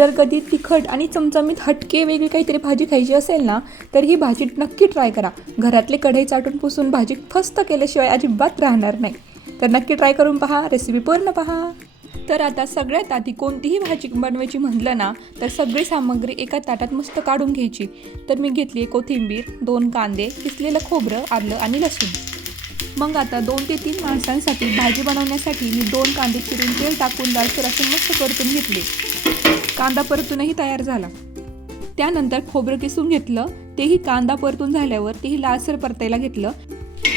जर कधी तिखट आणि चमचमीत हटके वेगळी काहीतरी भाजी खायची असेल ना तर ही भाजी नक्की ट्राय करा. घरातले कढई चाटून पुसून भाजी फस्त केल्याशिवाय अजिबात राहणार नाही. तर नक्की ट्राय करून पहा रेसिपी पूर्ण पहा. तर आता सगळ्यात आधी कोणतीही भाजी बनवायची म्हटलं ना तर सगळी सामग्री एका ताटात मस्त काढून घ्यायची. तर मी घेतली कोथिंबीर दोन कांदे किसलेलं खोबरं आलं आणि लसूण. मग आता दोन ते तीन माणसांसाठी भाजी बनवण्यासाठी मी दोन कांदे चिरून तेल टाकून लालसर असे मस्त परतून घेतले. कांदा परतूनही तयार झाला. त्यानंतर खोबरं किसून घेतलं तेही कांदा परतून झाल्यावर तेही लालसर परतायला घेतलं.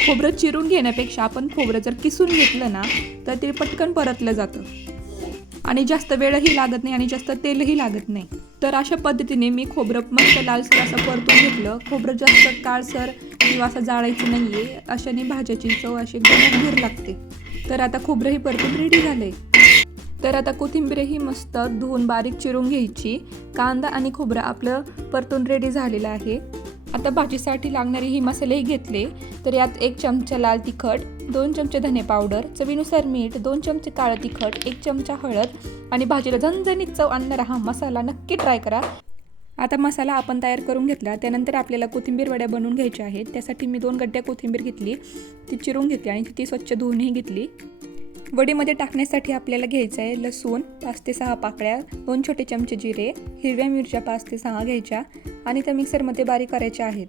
खोबरं चिरून घेण्यापेक्षा आपण खोबरं जर किसून घेतलं ना तर ते पटकन परतलं जातं. आणि जास्त वेळही लागत नाही आणि जास्त तेलही लागत नाही. तर अशा पद्धतीने मी खोबरं मस्त लालसर असं परतून घेतलं. खोबरं जास्त काळसर किंवा असं जाळायचं नाही आहे अशाने भाज्याची चव अशी एकदम भर लागते. तर आता खोबरंही परतून रेडी झालं आहे तर आता कोथिंबीरही मस्त धुवून बारीक चिरून घ्यायची. कांदा आणि खोबरं आपलं परतून रेडी झालेलं आहे. आता भाजीसाठी लागणारे ही मसालेही घेतले. तर यात एक चमचा लाल तिखट दोन चमचे धने पावडर चवीनुसार मीठ दोन चमचे काळं तिखट एक चमचा हळद आणि भाजीला झणझणीत चव आणणारा हा मसाला नक्की ट्राय करा. आता मसाला आपण तयार करून घेतला. त्यानंतर आपल्याला कोथिंबीर वड्या बनवून घ्यायच्या आहेत. त्यासाठी मी दोन गड्ड्या कोथिंबीर घेतली. ती चिरून घेतली आणि ती स्वच्छ धुवूनही घेतली. वडीमध्ये टाकण्यासाठी आपल्याला घ्यायचं आहे लसूण पाच ते सहा पाकळ्या दोन छोटे चमचे जिरे हिरव्या मिरच्या पाच ते सहा घ्यायच्या आणि त्या मिक्सरमध्ये बारीक करायच्या आहेत.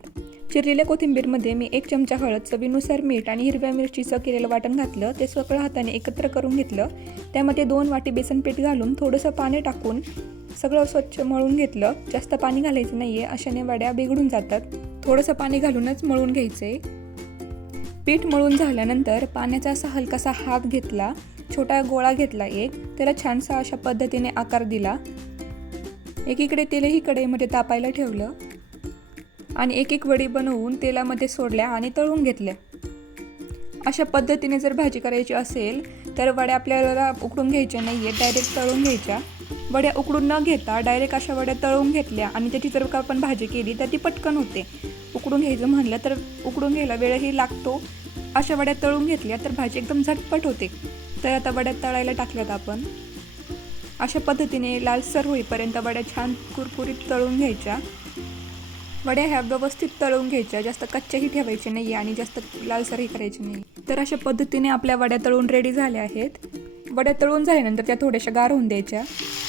चिरलेल्या कोथिंबीरमध्ये मी एक चमचा हळद चवीनुसार मीठ आणि हिरव्या मिरचीचं केलेलं वाटण घातलं ते सगळं हाताने एकत्र करून घेतलं. त्यामध्ये दोन वाटी बेसन पीठ घालून थोडंसं पाणी टाकून सगळं स्वच्छ मळून घेतलं. जास्त पाणी घालायचं नाही आहे अशाने वड्या बिघडून जातात. थोडंसं पाणी घालूनच मळून घ्यायचं आहे पीठ मळून झाल्यानंतर पाण्याचा असा हलकासा हात घेतला छोटा गोळा घेतला एक त्याला छानसा अशा पद्धतीने आकार दिला. एकीकडे तेलही कढईमध्ये तापायला ठेवलं आणि एक एक वडी बनवून तेलामध्ये सोडल्या आणि तळून घेतल्या. अशा पद्धतीने जर भाजी करायची असेल तर वड्या आपल्याला उकडून घ्यायच्या नाही आहे डायरेक्ट तळून घ्यायच्या. वड्या उकडून न घेता डायरेक्ट अशा वड्या तळून घेतल्या आणि त्याची जर का आपण भाजी केली तर ती पटकन होते. उकडून घ्यायचं म्हणलं तर उकडून घ्यायला वेळही लागतो. अशा वड्या तळून घेतल्या तर भाजी एकदम झटपट होते. तर आता वड्या तळायला टाकल्यात आपण. अशा पद्धतीने लालसर होईपर्यंत वड्या छान कुरकुरीत तळून घ्यायच्या. वड्या ह्या व्यवस्थित तळून घ्यायच्या. जास्त कच्च्याही ठेवायचे नाही आणि जास्त लालसरही करायचे नाही तर अशा पद्धतीने आपल्या वड्या तळून रेडी झाल्या आहेत. वड्या तळून झाल्यानंतर त्या थोड्याशा गार होऊन द्यायच्या.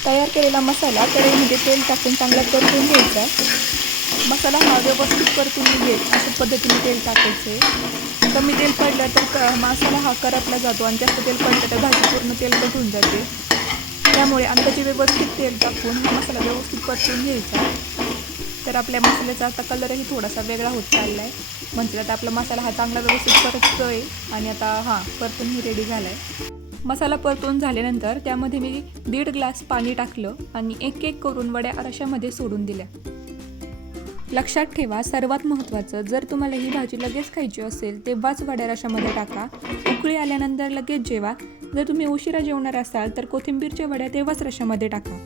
तयार केलेला मसाला कढईमध्ये तेल टाकून चांगला परतून घ्यायचा. मसाला हा व्यवस्थित परतून निघेल अशा पद्धतीने तेल टाकायचे. कमी तेल पडलं तर क मसाला हा करपला जातो आणि जास्त तेल पडलं तर भाजी पूर्ण तेलकट होऊन जाते. त्यामुळे अंदाजे व्यवस्थित तेल टाकून हा मसाला व्यवस्थित परतून घ्यायचा. तर आपल्या मसाल्याचा आता कलरही थोडासा वेगळा होत चालला आहे म्हणजे आता आपला मसाला हा चांगला व्यवस्थित परततोय आणि आता हां परतूनही रेडी झाला आहे मसाला परतून झाल्यानंतर त्यामध्ये मी दीड ग्लास पाणी टाकलं आणि एक एक करून वड्या आरशामध्ये सोडून दिल्या. लक्षात ठेवा सर्वात महत्त्वाचं जर तुम्हाला ही भाजी लगेच खायची असेल तेव्हाच वड्या रशामध्ये टाका. उकळी आल्यानंतर लगेच जेवा. जर तुम्ही उशिरा जेवणार असाल तर कोथिंबीरच्या वड्या तेव्हाच रशामध्ये टाका.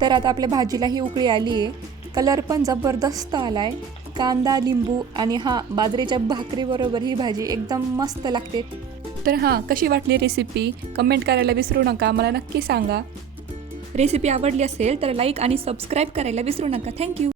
तर आता आपल्या भाजीला ही उकळी आली आहे कलर पण जबरदस्त आला आहे कांदा लिंबू आणि हा बाजरीच्या भाकरीबरोबर ही भाजी एकदम मस्त लागते. तर हां कशी वाटली रेसिपी कमेंट करायला विसरू नका. मला नक्की सांगा. रेसिपी आवडली असेल तर लाईक आणि सबस्क्राईब करायला विसरू नका. थँक्यू